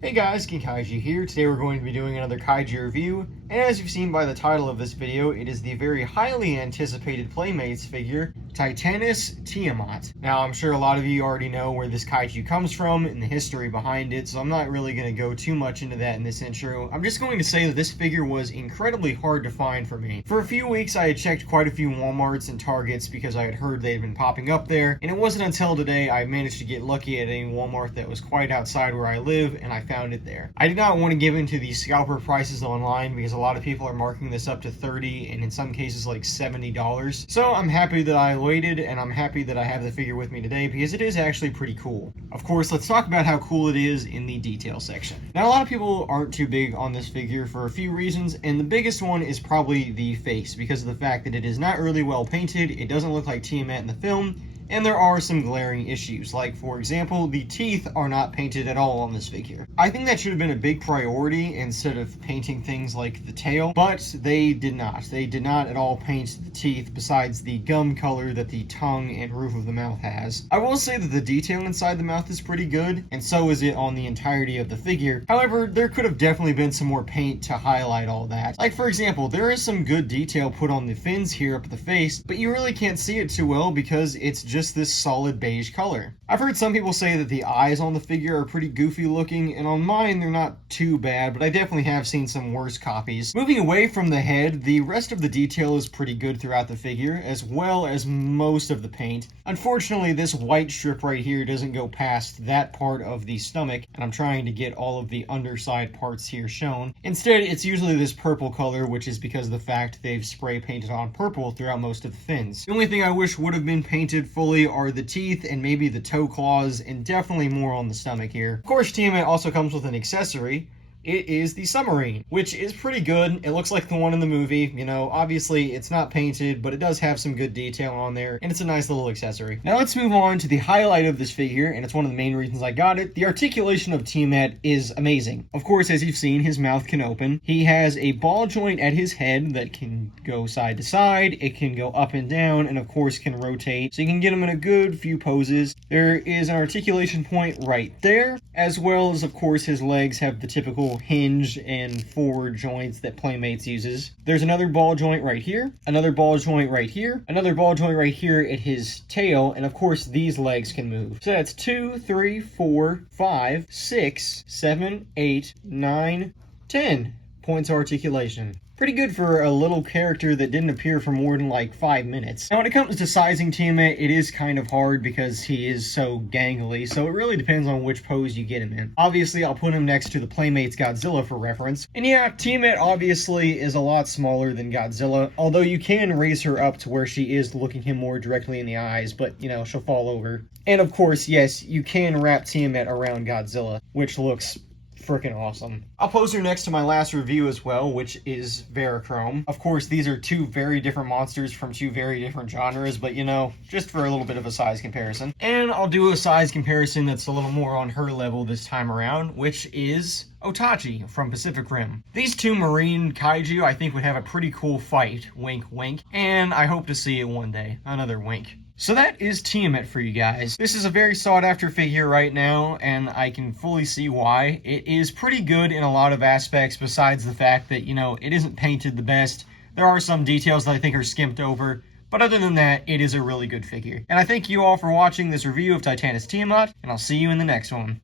Hey guys, Kaiju here. Today we're going to be doing another Kaiju review, and as you've seen by the title of this video, it is the very highly anticipated Playmates figure, Titanus Tiamat. Now, I'm sure a lot of you already know where this Kaiju comes from and the history behind it, so I'm not really going to go too much into that in this intro. I'm just going to say that this figure was incredibly hard to find for me. For a few weeks, I had checked quite a few Walmarts and Targets because I had heard they had been popping up there, and it wasn't until today I managed to get lucky at a Walmart that was quite outside where I live, and I found it there. I did not want to give into the scalper prices online because a lot of people are marking this up to $30 and in some cases like $70. So I'm happy that I waited, and I'm happy that I have the figure with me today because it is actually pretty cool. Of course, let's talk about how cool it is in the detail section. Now, a lot of people aren't too big on this figure for a few reasons, and the biggest one is probably the face because of the fact that it is not really well painted, it doesn't look like Tiamat in the film, and there are some glaring issues, like for example, the teeth are not painted at all on this figure. I think that should have been a big priority instead of painting things like the tail, but they did not. They did not at all paint the teeth besides the gum color that the tongue and roof of the mouth has. I will say that the detail inside the mouth is pretty good, and so is it on the entirety of the figure. However, there could have definitely been some more paint to highlight all that. Like for example, there is some good detail put on the fins here up at the face, but you really can't see it too well because it's just this solid beige color. I've heard some people say that the eyes on the figure are pretty goofy looking, and on mine they're not too bad, but I definitely have seen some worse copies. Moving away from the head, the rest of the detail is pretty good throughout the figure, as well as most of the paint. Unfortunately, this white strip right here doesn't go past that part of the stomach, and I'm trying to get all of the underside parts here shown. Instead, it's usually this purple color, which is because of the fact they've spray painted on purple throughout most of the fins. The only thing I wish would have been painted fully are the teeth and maybe the toe claws, and definitely more on the stomach here. Of course, Tiamat also comes with an accessory. It is the submarine, which is pretty good. It looks like the one in the movie. You know, obviously it's not painted, but it does have some good detail on there, and it's a nice little accessory. Now let's move on to the highlight of this figure, and it's one of the main reasons I got it. The articulation of Tiamat is amazing. Of course, as you've seen, his mouth can open. He has a ball joint at his head that can go side to side. It can go up and down, and of course can rotate, so you can get him in a good few poses. There is an articulation point right there, as well as, of course, his legs have the typical hinge and forward joints that Playmates uses. There's another ball joint right here, another ball joint right here, another ball joint right here at his tail, and of course these legs can move. So that's 2, 3, 4, 5, 6, 7, 8, 9, 10 points of articulation. Pretty good for a little character that didn't appear for more than like 5 minutes. Now when it comes to sizing Tiamat, it is kind of hard because he is so gangly, so it really depends on which pose you get him in. Obviously, I'll put him next to the Playmates Godzilla for reference. And yeah, Tiamat obviously is a lot smaller than Godzilla, although you can raise her up to where she is looking him more directly in the eyes, but you know, she'll fall over. And of course, yes, you can wrap Tiamat around Godzilla, which looks freaking awesome. I'll pose her next to my last review as well, which is Verachrome. Of course, these are two very different monsters from two very different genres, but you know, just for a little bit of a size comparison. And I'll do a size comparison that's a little more on her level this time around, which is Otachi from Pacific Rim. These two marine kaiju I think would have a pretty cool fight, wink wink, and I hope to see it one day. Another wink. So that is Tiamat for you guys. This is a very sought after figure right now, and I can fully see why. It is pretty good in a lot of aspects besides the fact that, you know, it isn't painted the best. There are some details that I think are skimped over, but other than that, it is a really good figure. And I thank you all for watching this review of Titanus Tiamat, and I'll see you in the next one.